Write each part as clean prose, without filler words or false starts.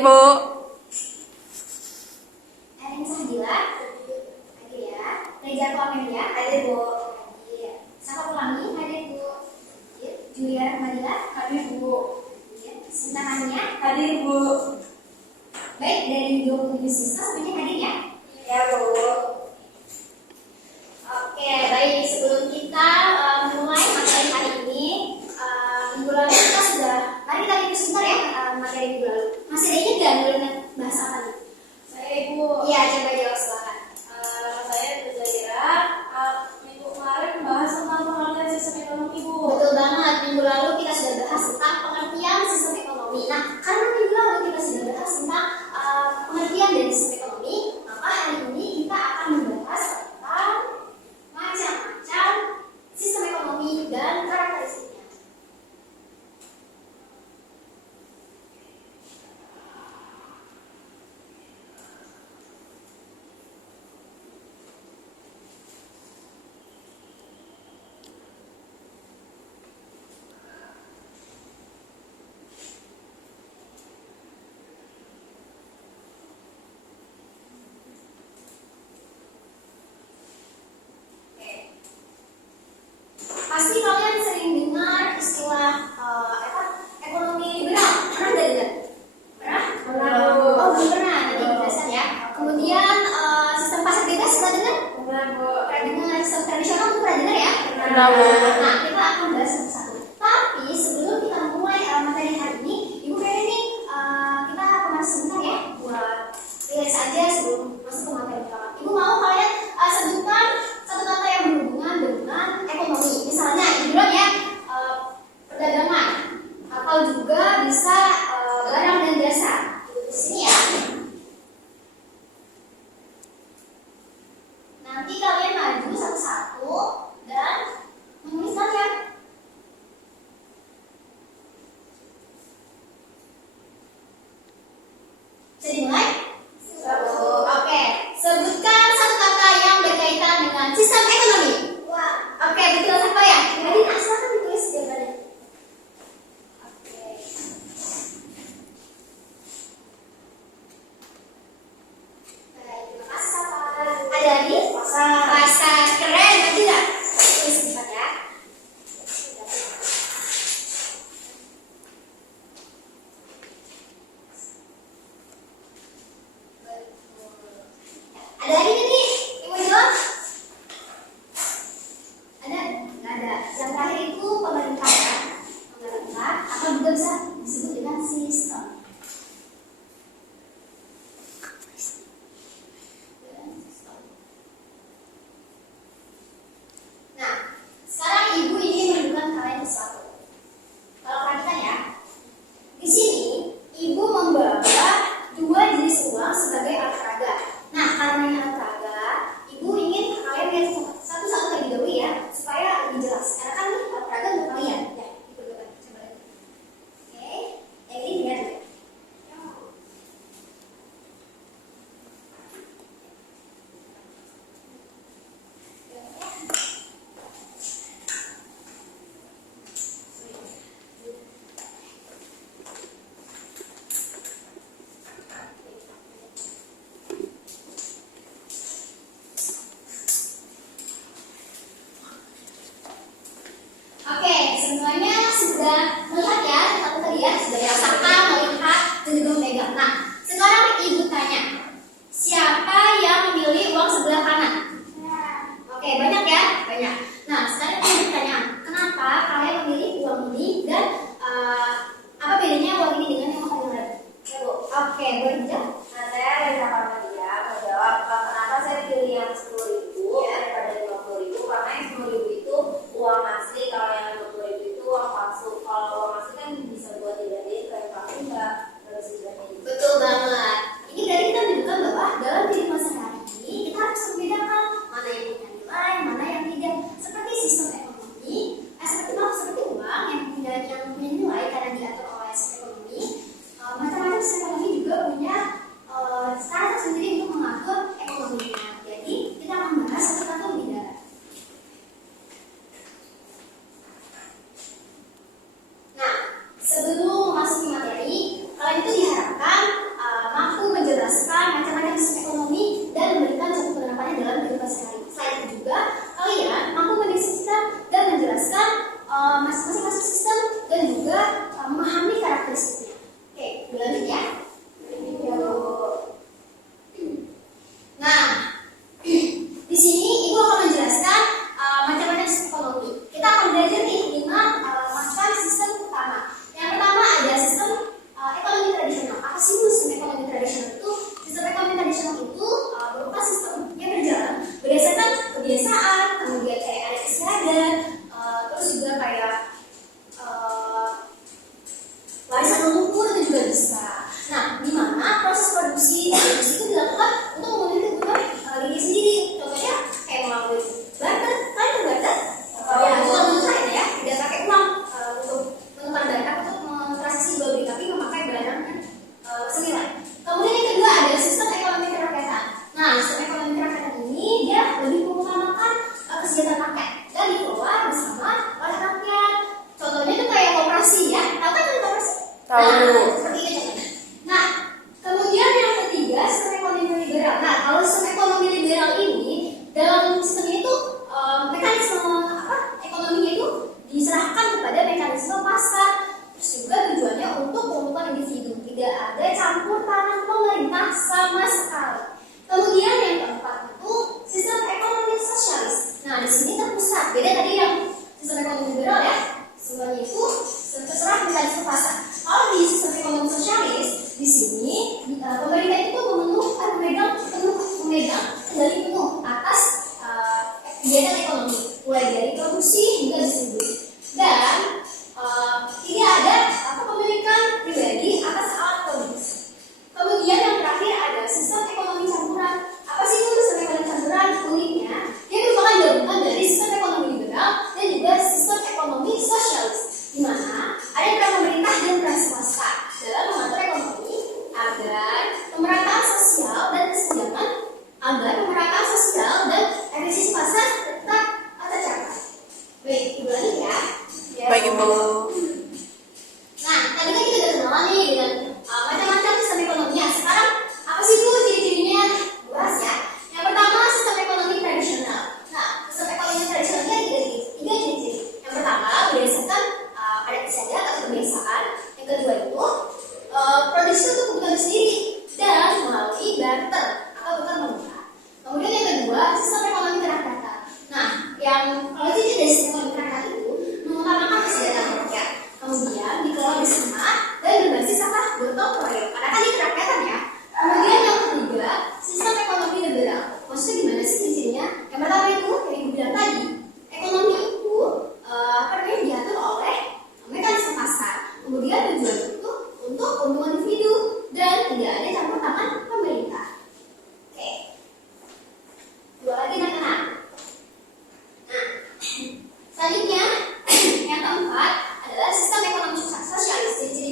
Hadir, Bu. Erin Sahila. Hadir ya. Reza Amelia. Hadir, Bu. Hadir. Saka Pelangi. Hadir, Bu. Hadir. Julia Rahmadila. Hadir, Bu. Hadir. Sinta Mania. Hadir, Bu. Baik, dari 27 siswa semuanya hadir ya? Ya, Bu. Oke, baik. Sebelum kita mulai materi hari ini, minggu lalu kita sudah, mari kita review sebentar ya materi minggu lalu. Masih ada ingat nggak dulu bahas apa nih? Saya Ibu. Iya, coba jawab silakan. Nama saya Ibu Zahira. Minggu kemarin bahas tentang pengertian sistem ekonomi, Bu. Betul banget, minggu lalu kita sudah bahas tentang pengertian sistem ekonomi. Nah, karena minggu lalu kita sudah bahas tentang pengertian dari sistem ekonomi, maka hari ini kita akan membahas tentang macam-macam sistem ekonomi dan karakteristiknya. Pasti kalian sering dengar istilah ekonomi liberal. Pernah nggak dengar? Pernah? Oh, belum pernah. Nanti dijelasin ya. Kemudian sistem pasar bebas pernah dengar? Pernah, Bu. Pernah dengar. Sistem tradisional tuh pernah dengar ya? Pernah, Bu. Nah, kita akan bahas satu-satu. Tapi sebelum kita mulai materi hari ini, Ibu kayaknya nih kita kemarin sebentar ya buat relax aja sebelum masuk ke materi utama. Ibu mau kalian sebutkan satu kata yang berhubungan dengan ekonomi. Misalnya, duluan ya, perdagangan atau juga bisa barang dan jasa. Di sini ya. Nanti kalian maju satu-satu dan menuliskan ya. Bisa dimulai? Oke, sebutkan satu kata yang berkaitan dengan sistem ekonomi. Wah, oke, betul apa ya? Jadi silakan ditulis jawabannya. Oke. Baik, terima kasih Pak. Ada lagi? Pasar. Keren, maju nggak? Tulis cepat ya. Ada lagi nih, Ibu jawab? Ada? Nggak ada. Yang terakhir itu pemerintah ya. Pemerintah atau juga bisa disebut dengan sistem. Nah, sekarang Ibu ingin menunjukkan kalian sesuatu. Kalau perhatikan ya, di sini Ibu membawa dua jenis uang sebagai alat peraga. Nah, karena ini alat peraga, Ibu ingin kalian lihat satu-satu terlebih dahulu ya, supaya lebih jelas. Karena kan ini alat peraga untuk kalian. Ya, Ibu coba lihat. Oke, yang ini lihat ya. Oke, semuanya sudah melihat ya, satu tadi ya, sudah merasakan, melihat, dan juga memegang. Nah, sekarang Ibu tanya, siapa yang memilih uang sebelah kanan? Oke, banyak ya? Banyak. Nah, sekarang Ibu tanya, kenapa kalian memilih uang ini dan apa bedanya uang ini dengan yang kalian lihat? Ya, Bu. Oke, boleh dijawab? Nah, saya Reza Amelia menjawab kenapa saya pilih yang 10.000 daripada 50.000, karena yang 10.000 itu uang asli, kalau yang 50.000 itu uang palsu. Kalau uang asli kan bisa buat dibandingin, kalau yang palsu nggak bisa dibandingin. Betul banget. Ini dari kita menunjukkan bahwa dalam kehidupan sehari-hari kita harus membedakan mana yang punya nilai, mana yang tidak. pasar. Beda tadi yang sistem ekonomi liberal ya, semuanya itu terserah mekanisme pasar. Kalau di sistem ekonomi sosialis, di sini pemerintah itu memegang kendali penuh atas kegiatan ekonomi, mulai dari produksi hingga distribusi. Dan ini ada kepemilikan pribadi atas alat produksi. Kemudian yang terakhir ada sistem ekonomi campuran. Apa sih itu sistem ekonomi campuran? Uniknya, dia merupakan gabungan dari sistem ekonomi liberal dan juga sistem ekonomi sosialis, di mana ada peran pemerintah dan peran swasta dalam mengatur ekonomi agar pemerataan sosial dan kesenjangan, efisiensi pasar tetap tercapai. Baik, Ibu lanjut ya. Baik, Ibu. Nah, tadi kan kita udah kenalan nih dengan macam-macam sistem ekonominya. Sekarang apa sih itu ciri-cirinya? Bahas ya. Yang pertama, sistem ekonomi tradisional. Nah, sistem ekonomi tradisional ini ada tiga ciri-ciri. Yang pertama, berdasarkan adat istiadat atau kebiasaan. Yang kedua itu produksi untuk kebutuhan sendiri dan melalui barter atau tukar menukar. Kemudian yang kedua, sistem ekonomi kerakyatan. Nah, yang kalau ciri dari sistem ekonomi kerakyatan itu mengutamakan kesejahteraan rakyat. Kemudian dikelola bersama dan berbasis gotong royong. Karena kan ini kerakyatan ya. Kemudian yang ketiga, sistem ekonomi liberal. Maksudnya gimana sih cirinya? Yang pertama itu yang Ibu bilang tadi, ekonomi itu diatur oleh mekanisme pasar. Kemudian tujuan itu untuk keuntungan individu dan tidak ada campur tangan pemerintah. Oke. Dua lagi anak-anak. Nah, selanjutnya yang keempat adalah sistem ekonomi sosialis. Ciri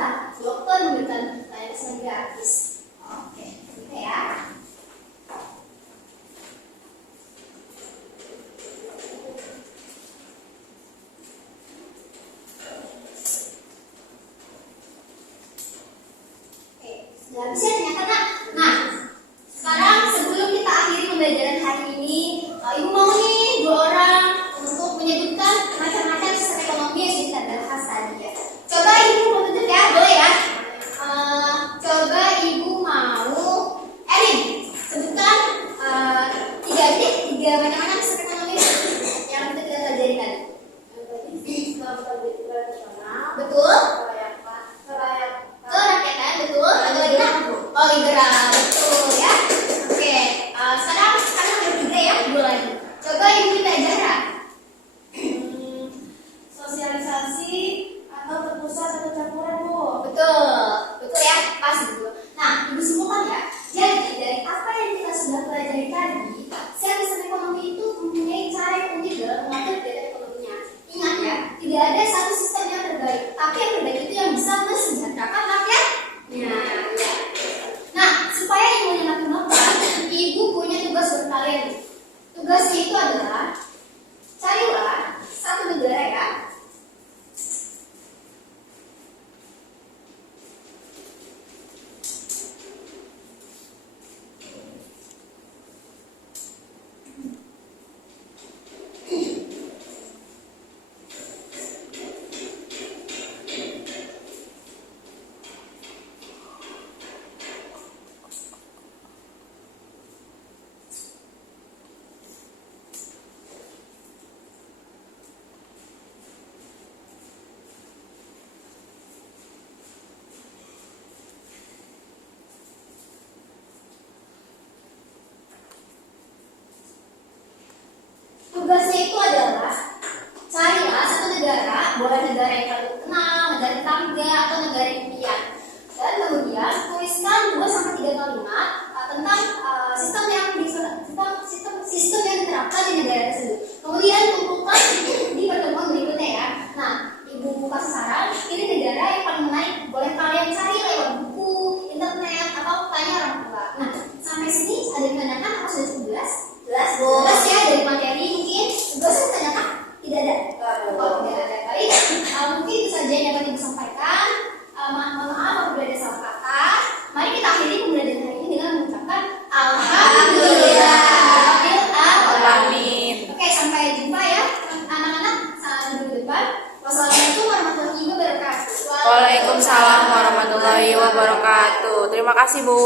adalah dokter memberikan layanan kesehatan gratis. Oke, gitu ya. Oke, sudah bisa ternyata nak. Nah, sekarang sebelum kita akhiri pembelajaran hari ini, ibu mau nih dua orang untuk menyebutkan macam-macam sistem ekonomi yang sudah kita bahas tadi ya. Coba ibu mau tunjuk ya, boleh ya? Coba ibu mau, Erin, sebutkan tiga macam-macam sistem ekonomi yang kita pelajari tadi. Betul? Kerakyatan, betul. Ada lagi nak? Oh, liberal, betul ya. Oke, sekarang udah tiga ya, dua lagi. Coba ibu minta Zahra. Sosialisasi atau terpusat atau campuran, Bu. Betul, betul ya, pas betul. Nah, ibu simpulkan ya. Jadi dari apa yang kita sudah pelajari tadi, sistem ekonomi itu mempunyai cara yang unik dalam mengatur kegiatan ekonominya. Ingat ya, tidak ada satu sistem yang terbaik, tapi yang terbaik itu yang bisa mesejahterakan rakyat. Ya. Nah, supaya ilmunya makin lengkap, ibu punya tugas buat kalian. Tugasnya itu adalah carilah satu negara ya. Tugasnya itu adalah carilah satu negara, boleh negara yang kalian kenal, negara tetangga atau negara impian. Dan kemudian tuliskan 2-3 kalimat tentang sistem yang diterapkan di negara tersebut. Kemudian kumpulkan di pertemuan berikutnya ya. Nah, ibu kasih saran, pilih negara yang paling menarik. Boleh kalian cari lewat buku, internet, atau tanya orang tua. Nah, sampai sini ada yang menanyakan apa sudah cukup jelas? Jelas, Bu. Jelas ya, dari materi mungkin tugasnya ditanyakan? Tidak ada. Oh, tidak ada. Baik, mungkin itu saja yang dapat ibu sampaikan. Mohon maaf apabila ada salah kata. Mari kita akhiri pembelajaran hari ini dengan mengucapkan Alhamdulillah. Amin. Oke, sampai jumpa ya anak-anak saat minggu depan. Wassalamualaikum warahmatullahi wabarakatuh. Waalaikumsalam warahmatullahi wabarakatuh. Terima kasih, Bu.